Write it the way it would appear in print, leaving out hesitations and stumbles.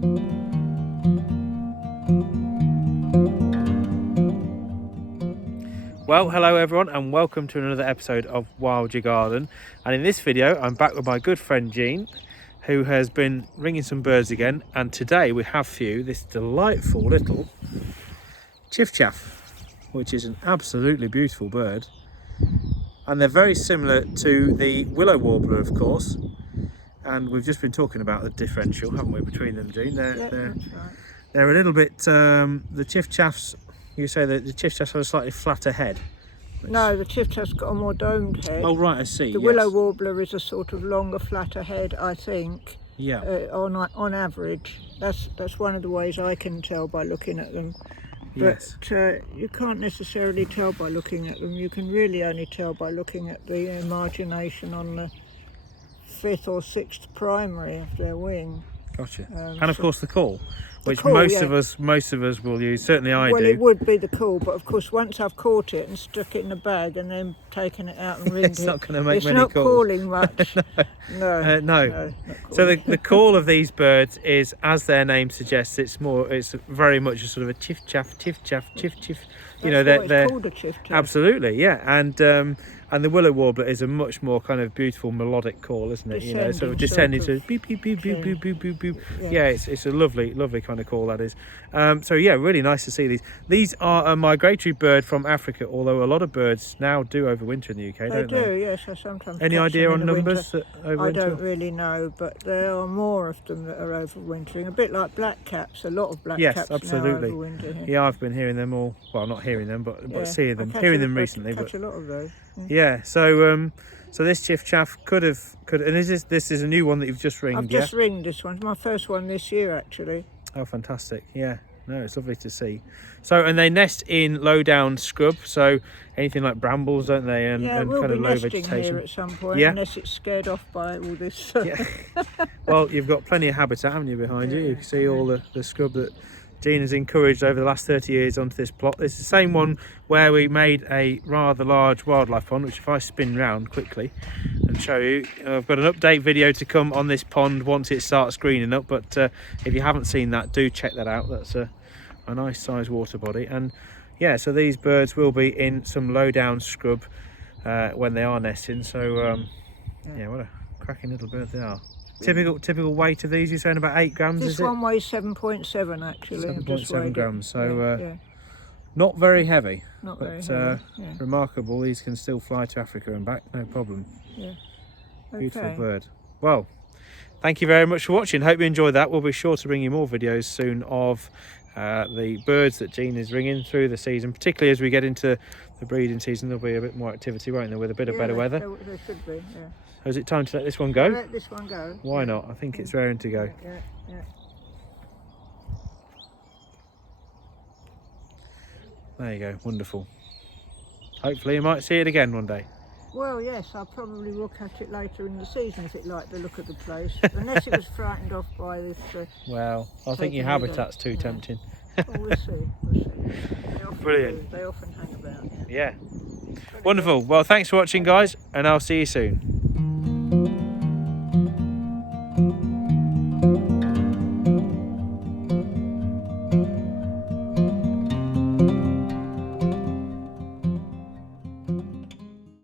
Well, hello everyone and welcome to another episode of Wild Your Garden. And in this video I'm back with my good friend Jean, who has been ringing some birds again, and today we have for you this delightful little Chiffchaff, which is an absolutely beautiful bird. And they're very similar to the willow warbler, of course, and we've just been talking about the differential, haven't we, between them, Jean? They're a little bit, the Chiffchaffs, you say that the Chiffchaffs have a slightly flatter head. No, the Chiffchaff's got a more domed head. Oh right, I see. The willow warbler is a sort of longer, flatter head, I think. Yeah. On average, that's one of the ways I can tell by looking at them. But Yes. You can't necessarily tell by looking at them. You can really only tell by looking at the margination on the 5th or 6th primary of their wing. Gotcha. And of course the call, which call, most of us will use. Certainly I do. Well, it would be the call, but of course once I've caught it and stuck it in a bag and then taken it out and ringed It's not going to make it's many not calls. Calling much. No. No. So the call of these birds is, as their name suggests, it's very much a sort of a chiff-chaff, chiff-chaff, chiff-chiff. You know, they're called a chiff-chaff. Absolutely, yeah. And the willow warbler is a much more kind of beautiful melodic call, isn't it? You know, sort of descending to beep beep beep beep beep beep beep beep. Yeah, it's a lovely kind of call, that is. So yeah, really nice to see these. These are a migratory bird from Africa, although a lot of birds now do overwinter in the UK, don't they? They do, yes. I sometimes. Any catch idea them on in the numbers winter. that overwinter? I don't really know, but there are more of them that are overwintering. A bit like blackcaps. A lot of blackcaps Yes, absolutely. now overwinter here. Yeah, I've been hearing them all. Well, not hearing them, but seeing them, hearing them recently. Catch a lot of those. Yeah. So this Chiffchaff could have, and this is a new one that you've just ringed. I've just ringed this one. It's my first one this year, actually. Oh, fantastic! Yeah, no, it's lovely to see. So, and they nest in low down scrub, so anything like brambles, don't they? And we'll kind of be low nesting vegetation. here at some point, Yeah. unless it's scared off by all this. Yeah. Well, you've got plenty of habitat, haven't you, behind you? You can see all the scrub that Jean has encouraged over the last 30 years onto this plot. It's the same one where we made a rather large wildlife pond, which if I spin round quickly and show you, I've got an update video to come on this pond once it starts greening up, but if you haven't seen that, do check that out. That's a nice sized water body. And yeah, so these birds will be in some low down scrub when they are nesting. So yeah, what a cracking little bird they are. Typical weight of these, you're saying about 8 grams, this is it? This one weighs 7.7 actually. 7.7 grams, so not very heavy. Not but very heavy. Remarkable. These can still fly to Africa and back, no problem. Yeah. Okay. Beautiful bird. Well, thank you very much for watching. Hope you enjoyed that. We'll be sure to bring you more videos soon of the birds that Jean is ringing through the season, particularly as we get into the breeding season. There'll be a bit more activity, won't there, with a bit of better weather? There should be, yeah. So is it time to let this one go? Let this one go. Why not? I think it's raring to go. Yeah. There you go, wonderful. Hopefully you might see it again one day. Well, yes, I probably will catch it later in the season if it liked the look of the place, unless it was frightened off by this. Well, I think your habitat's too tempting. Well, we'll see. Brilliant. They often hang about. Yeah. Wonderful. Well, thanks for watching, guys, and I'll see you soon.